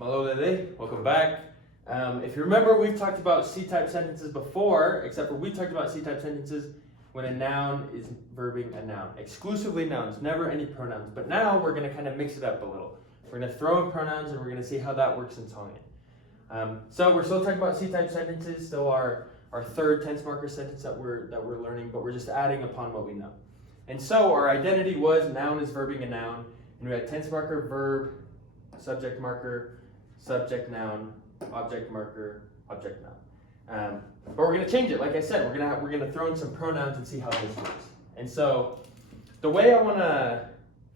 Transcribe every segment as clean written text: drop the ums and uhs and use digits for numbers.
Malolele, welcome back. If you remember, we've talked about C-type sentences before, except for we talked about C-type sentences when a noun is verbing a noun. Exclusively nouns, never any pronouns. But now we're going to kind of mix it up a little. We're going to throw in pronouns and we're going to see how that works in Tongan. So we're still talking about C-type sentences, still our third tense marker sentence that we're learning, but we're just adding upon what we know. And so our identity was noun is verbing a noun, and we had tense marker, verb, subject marker, subject noun, object marker, object noun. But we're going to change it. Like I said, we're gonna throw in some pronouns and see how this works. And so the way I want to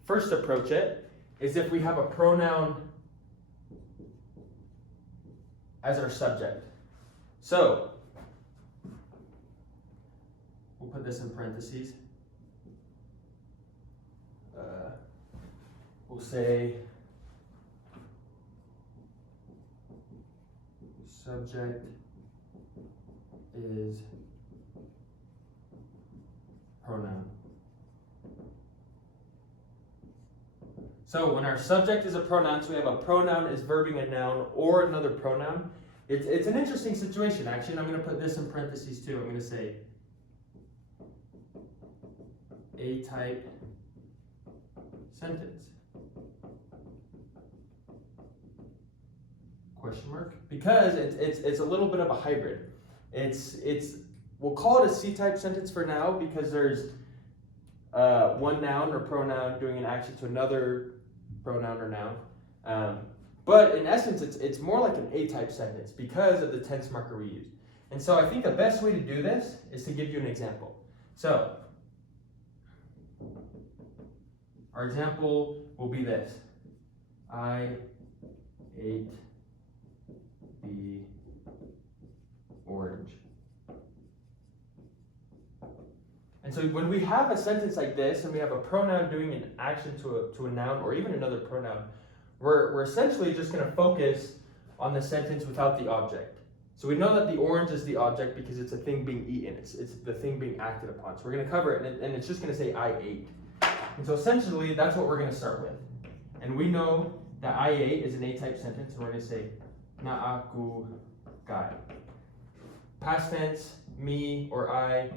first approach it is if we have a pronoun as our subject. So we'll put this in parentheses. We'll say subject is pronoun. So when our subject is a pronoun, so we have a pronoun is verbing a noun or another pronoun, it's an interesting situation actually, and I'm going to put this in parentheses too. I'm going to say A-type sentence. Question mark? Because it's a little bit of a hybrid. We'll call it a C-type sentence for now because there's one noun or pronoun doing an action to another pronoun or noun. But in essence, it's more like an A-type sentence because of the tense marker we use. And so I think the best way to do this is to give you an example. So our example will be this. I ate the orange. And so when we have a sentence like this and we have a pronoun doing an action to a noun or even another pronoun, we're essentially just going to focus on the sentence without the object. So we know that the orange is the object because it's a thing being eaten. It's the thing being acted upon. So we're going to cover it and it's just going to say I ate. And so essentially that's what we're going to start with. And we know that I ate is an A-type sentence, and we're going to say na aku kai. Past tense, me or I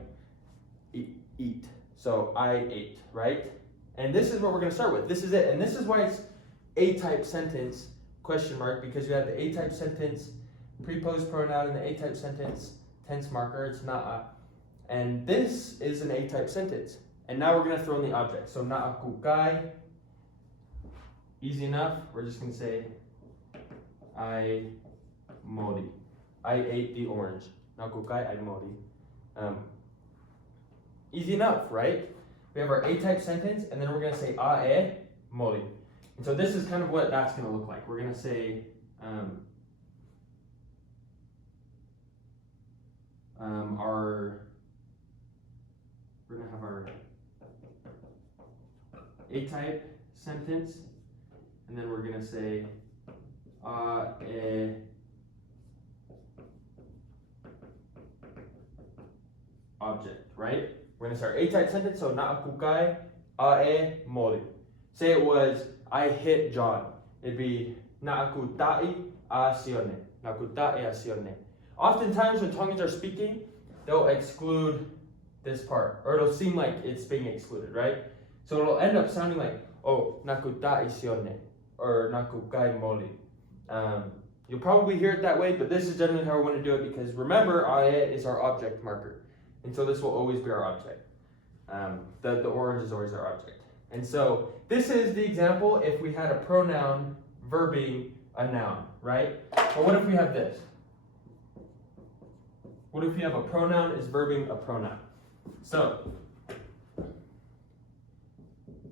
eat. So I ate, right? And this is what we're going to start with. This is it. And this is why it's A-type sentence, question mark, because you have the A-type sentence, preposed pronoun in the A-type sentence, tense marker, it's na'a. And this is an A-type sentence. And now we're going to throw in the object. So na aku kai. Easy enough. We're just going to say I mori. I ate the orange. Na aku kai I mori. Easy enough, right? We have our A-type sentence, and then we're going to say ae mori. And so this is kind of what that's going to look like. We're going to say we're going to have our A-type sentence, and then we're going to say object, right? We're going to start A-type sentence, so na aku kai ae mori. Say it was I hit John. It'd be na aku ta'i a sione. Na aku ta'i a sione. Oftentimes when Tongans are speaking, they'll exclude this part, or it'll seem like it's being excluded, right? So it'll end up sounding like, oh, na aku ta'i sione, or na aku kai mori. You'll probably hear it that way, but this is generally how we want to do it because remember, ae is our object marker. And so this will always be our object. The orange is always our object. And so this is the example if we had a pronoun verbing a noun, right? But what if we have this? What if we have a pronoun is verbing a pronoun? So,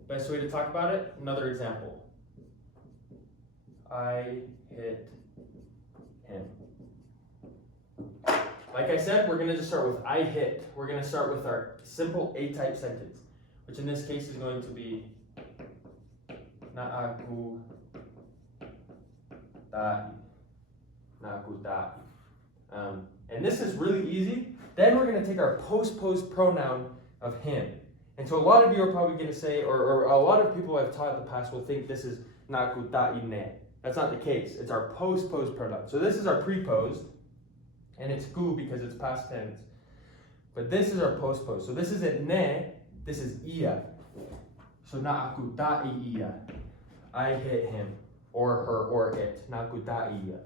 best way to talk about it, another example. I hit him. Like I said, we're going to just start with I hit. We're going to start with our simple A-type sentence, which in this case is going to be na aku ta'i. Na aku ta'i. And this is really easy. Then we're going to take our post pronoun of him. And so a lot of you are probably going to say, or a lot of people I've taught in the past will think this is na aku ta'i ne. That's not the case. It's our post-posed pronoun. So this is our preposed, and it's gu because it's past tense. But this is our post-posed. So this isn't ne, this is ia. So na aku da'i ia. I hit him, or her, or it. Na aku da'i ia.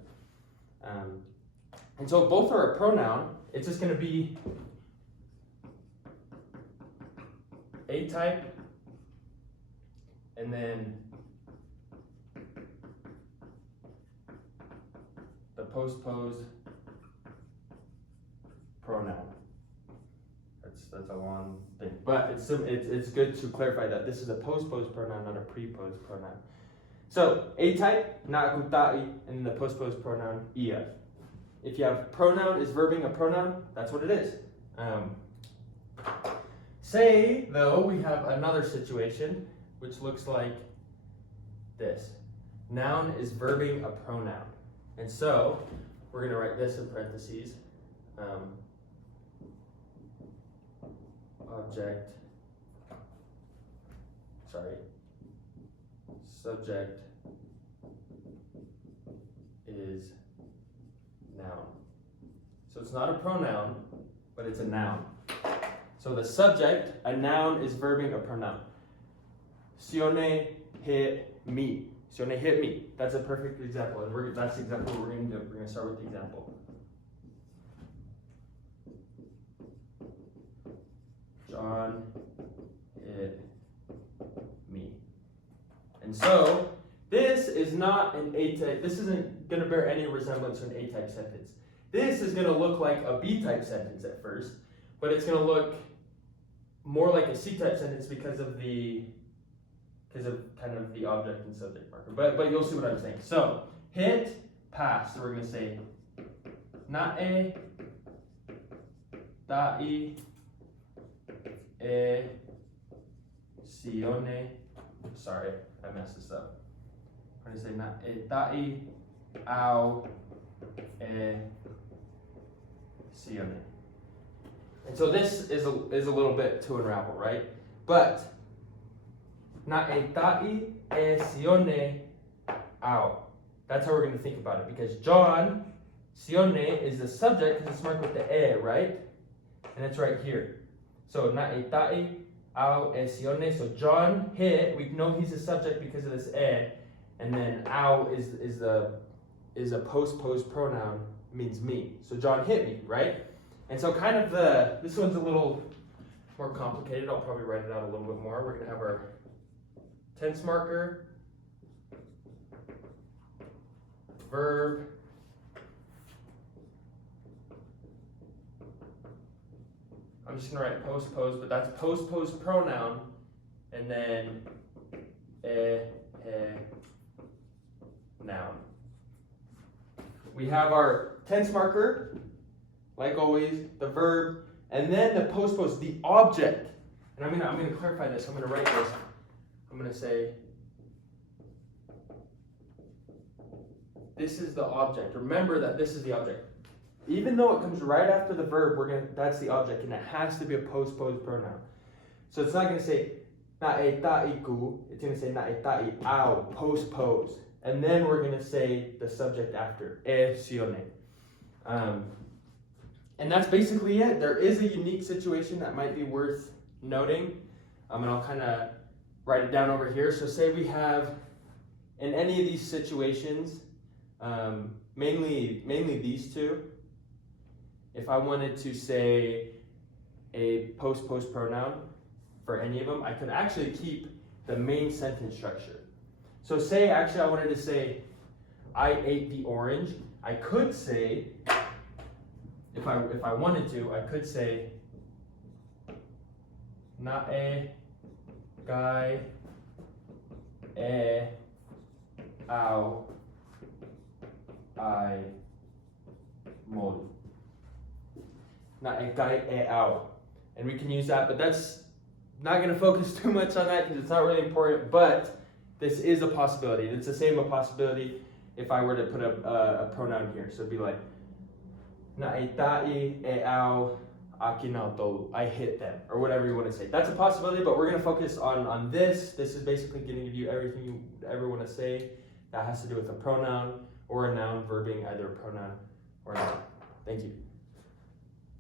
And so both are a pronoun. It's just going to be A type, and then the postposed pronoun. That's a long thing, but it's good to clarify that this is a postposed pronoun, not a preposed pronoun. So A type, na aku ta'i, and the postposed pronoun ia. If you have pronoun is verbing a pronoun, that's what it is. Say, though, we have another situation which looks like this. Noun is verbing a pronoun. And so, we're going to write this in parentheses. Subject is noun. So it's not a pronoun, but it's a noun. So the subject, a noun, is verbing a pronoun. Sione hit me. Sione hit me. That's a perfect example, and that's exactly what we're going to do. We're going to start with the example. John hit me. And so this is not an A type. This isn't going to bear any resemblance to an A type sentence. This is going to look like a B type sentence at first, but it's going to look more like a C type sentence because of kind of the object and subject marker. But you'll see what I'm saying. So hit, pass. So we're going to say nae, da'i, e, sione. Sorry, I messed this up. We're going to say nae, da'i, au, e, sione. And so this is a little bit to unravel, right? But na e ta'i e sione au. That's how we're going to think about it, because John, sione, is the subject because it's marked with the e, right? And it's right here. So na e ta'i au e sione. So John hit. We know he's a subject because of this e, and then au is a postposed pronoun, means me. So John hit me, right? And so kind of this one's a little more complicated. I'll probably write it out a little bit more. We're going to have our tense marker, verb, I'm just going to write postposed, but that's postposed pronoun, and then noun. We have our tense marker, like always, the verb, and then the postposed, the object. And I'm gonna clarify this. I'm gonna write this. I'm gonna say this is the object. Remember that this is the object. Even though it comes right after the verb, that's the object, and it has to be a postposed pronoun. So it's not gonna say na e ta'i ku. It's gonna say na e ta'i au, postposed, and then we're gonna say the subject after e sione. And that's basically it. There is a unique situation that might be worth noting, and I'll kind of write it down over here. So say we have, in any of these situations, mainly these two, if I wanted to say a postposed pronoun for any of them, I could actually keep the main sentence structure. So say actually I wanted to say, I ate the orange, I could say, if I wanted to, I could say nae gai e au I molu. Nae gai e au. And we can use that, but that's not going to focus too much on that because it's not really important, but this is a possibility. It's the same a possibility if I were to put a pronoun here. So it'd be like nae ta'i e au akinauto, I hit them, or whatever you want to say. That's a possibility, but we're going to focus on this. This is basically going to give you everything you ever want to say. that has to do with a pronoun or a noun verbing either a pronoun or a noun. Thank you.